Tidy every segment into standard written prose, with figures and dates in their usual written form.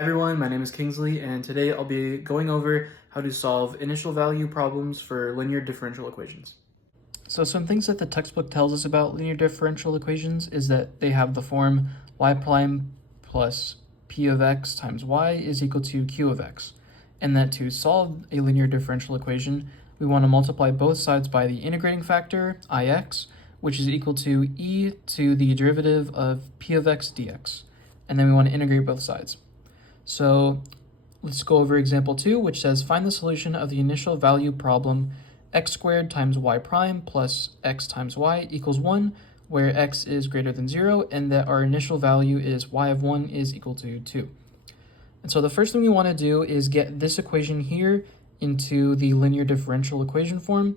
Everyone, my name is Kingsley, and today I'll be going over how to solve initial value problems for linear differential equations. So some things that the textbook tells us about linear differential equations is that they have the form y prime plus p of x times y is equal to q of x, and that to solve a linear differential equation, we want to multiply both sides by the integrating factor, ix, which is equal to e to the derivative of p of x dx, and then we want to integrate both sides. So let's go over example 2, which says find the solution of the initial value problem x squared times y prime plus x times y equals 1, where x is greater than 0, and that our initial value is y of 1 is equal to 2. And so the first thing we want to do is get this equation here into the linear differential equation form,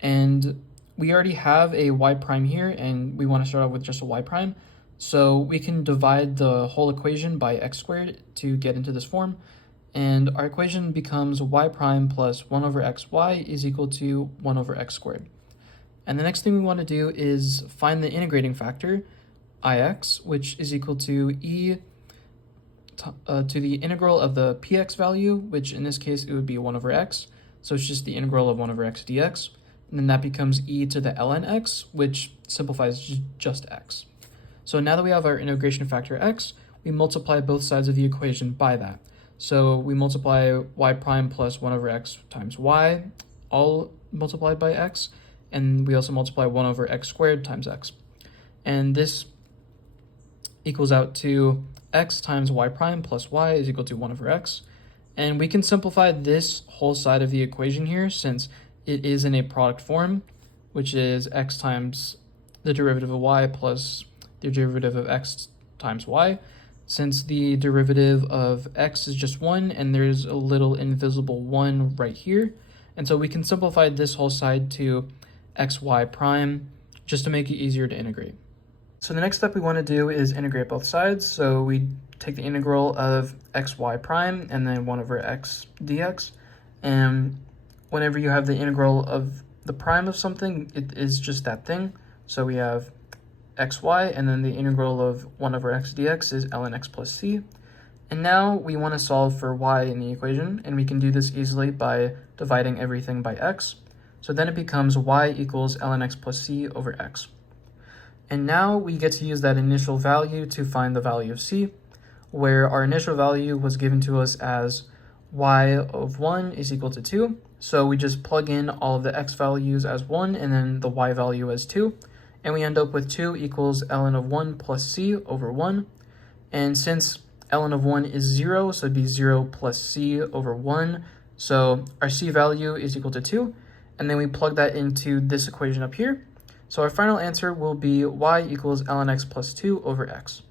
and we already have a y prime here, and we want to start off with just a y prime. So we can divide the whole equation by x squared to get into this form, and our equation becomes y prime plus 1 over xy is equal to 1 over x squared. And the next thing we want to do is find the integrating factor, ix, which is equal to e to the integral of the px value, which in this case it would be 1 over x, so it's just the integral of 1 over x dx, and then that becomes e to the ln x, which simplifies just x. So now that we have our integration factor x, we multiply both sides of the equation by that. So we multiply y prime plus 1 over x times y, all multiplied by x, and we also multiply 1 over x squared times x. And this equals out to x times y prime plus y is equal to 1 over x. And we can simplify this whole side of the equation here since it is in a product form, which is x times the derivative of y plus the derivative of x times y, since the derivative of x is just 1 and there's a little invisible 1 right here. And so we can simplify this whole side to xy prime just to make it easier to integrate. So the next step we want to do is integrate both sides. So we take the integral of xy prime and then 1 over x dx. And whenever you have the integral of the prime of something, it is just that thing. So we have xy, and then the integral of 1 over x dx is ln x plus c. And now we want to solve for y in the equation, and we can do this easily by dividing everything by x. So then it becomes y equals ln x plus c over x. And now we get to use that initial value to find the value of c, where our initial value was given to us as y of 1 is equal to 2. So we just plug in all of the x values as 1 and then the y value as 2. And we end up with 2 equals ln of 1 plus c over 1. And since ln of 1 is 0, so it'd be 0 plus c over 1. So our c value is equal to 2. And then we plug that into this equation up here. So our final answer will be y equals ln x plus 2 over x.